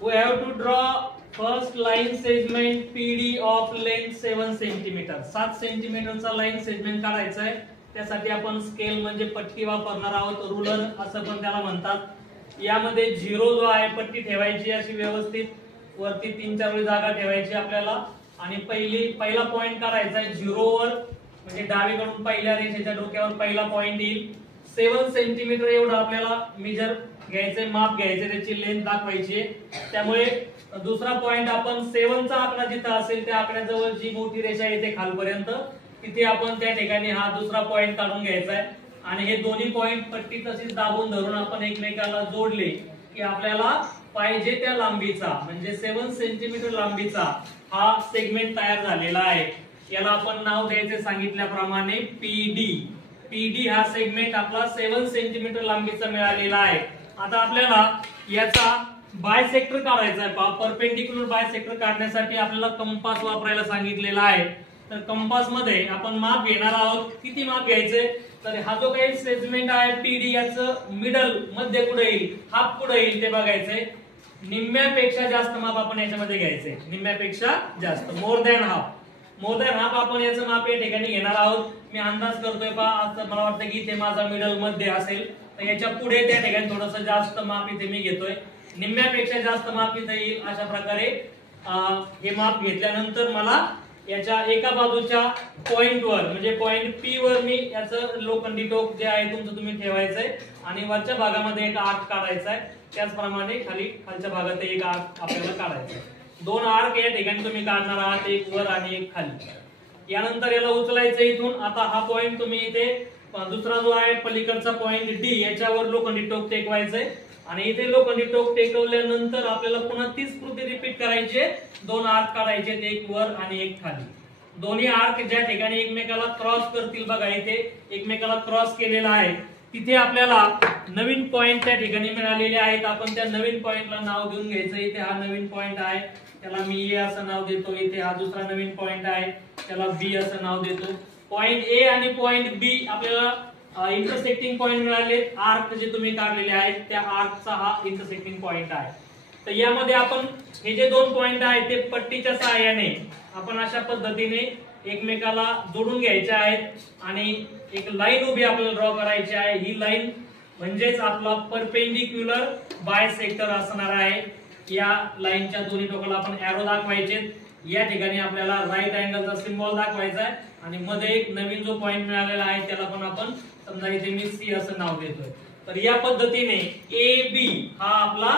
we have to draw first line segment PD of length 7 centimetre. 7 सेंटीमीटरचा line segment काढायचा आहे. त्यासाठी आपण स्केल म्हणजे पट्टी वापरणार आहोत. रूलर असं पण त्याला म्हणतात. यामध्ये झिरो जो आहे पट्टी ठेवायची अशी व्यवस्थित, वरती 3-4 वेळी जागा ठेवायची आपल्याला. आणि पहिला पॉइंट काढायचा आहे झिरोवर, म्हणजे डावीकडून पहिल्या रेषेच्या डोक्यावर पहिला पॉइंट येईल. 7 सेंटीमीटर एवढं आपल्याला मेजर घ्यायचंय, माप घ्यायचे, त्याची लेंथ दाखवायची. त्यामुळे दुसरा पॉइंट आपण 7 चा आकडा जिथं असेल त्या आकड्याजवळ जी मोठी रेषा येते खालपर्यंत, तिथे आपण त्या ठिकाणी हा दुसरा पॉइंट काढून घ्यायचा आहे. आणि हे दोन्ही पॉइंट पट्टी तशीच दाबून धरून आपण एकमेकाला जोडले की आपल्याला पाहिजे त्या लांबीचा म्हणजे 7 सेंटीमीटर लांबीचा हा सेगमेंट तयार झालेला आहे. याला आपण नाव द्यायचे सांगितल्याप्रमाणे पीडी. पीडी हा सेगमेंट आपला 7 सेंटीमीटर लांबीचा मिळालेला आहे. आता आपल्याला याचा बायसेक्टर काढायचा आहे. परपेंडिक्युलर बायसेक्टर काढण्यासाठी आपल्याला कंपास वापरायला सांगितलेला आहे. तर कंपास मध्ये आपण माप घेणार आहोत. किती माप घ्यायचे, तर हा जो काही सेगमेंट आहे पीडी, याचं मिडल मध्य कुठे येईल, हाफ कुठे येईल ते बघायचंय. निम्म्यापेक्षा जास्त माप आपण याच्यामध्ये घ्यायचंय. निम्म्यापेक्षा जास्त, मोर दॅन हाफ आपण याचं माप या ठिकाणी घेणार आहोत. मी अंदाज करतोय मला वाटतं की इथे माझा मिडल मध्ये असेल, तर याच्या पुढे त्या ठिकाणी थोडंसं जास्त माप इथे मी घेतोय. निम्म्यापेक्षा जास्त माप इथे येईल. अशा प्रकारे हे माप घेतल्यानंतर मला याच्या एका बाजूच्या पॉइंट वर म्हणजे पॉइंट पी वर मी याचं लोखंडी टोक जे आहे तुमचं तुम्ही ठेवायचंय आणि वरच्या भागामध्ये एक आर्क काढायचा आहे. त्याचप्रमाणे खालच्या भागात एक आर्क आपल्याला काढायचा आहे. 2 आर्क या ठिकाणी तुम्ही काढणार आहात, एक वर आणि एक खाली. यानंतर याला उचलायचं इथून. आता हा पॉइंट तुम्ही इथे दुसरा जो आहे पलीकडचा पॉइंट डी, याच्यावर लोखंडी टोक टेकवायचंय. आणि इथे लोखंडी टोक टेकवल्यानंतर आपल्याला पुन्हा तीच कृती रिपीट करायची. 2 आर्क काढायचे, एक वर आणि एक खाली. दोन्ही आर्क ज्या ठिकाणी एकमेकाला क्रॉस करतील बघा, इथे एकमेकाला क्रॉस केलेला आहे, तिथे आपल्याला नवीन पॉइंट त्या ठिकाणी मिळालेले आहेत. आपण त्या नवीन पॉइंटला नाव देऊन घ्यायचं. इथे हा नवीन पॉइंट आहे, त्याला मी ए असं नाव देतो. इथे हा दुसरा नवीन पॉइंट आहे, त्याला बी असं नाव देतो. पॉइंट ए आणि पॉइंट बी आपल्याला इंटरसेक्टिंग पॉइंट मिळाले. आर्क जे तुम्ही काढलेले आहेत त्या आर्कचा हा इंटरसेक्टिंग पॉइंट आहे. तर यामध्ये आपण हे जे 2 पॉइंट आहेत ते पट्टीच्या सहाय्याने आपण अशा पद्धतीने एकमेकाला जोडून घ्यायचे आहेत आणि एक लाईन उभी आपल्याला ड्रॉ करायची आहे. ही लाईन म्हणजेच आपला परपेंडिक्युलर बायसेक्टर असणार आहे. या लाईनच्या दोन्ही टोकाला आपण एरो दाखवायचे. या ठिकाणी आपल्याला राईट अँगलचा सिम्बॉल दाखवायचा आहे आणि मध्ये एक नवीन जो पॉइंट मिळालेला आहे त्याला पण आपण समजा इथे मी सी असं नाव देतोय. तर या पद्धतीने ए बी हा आपला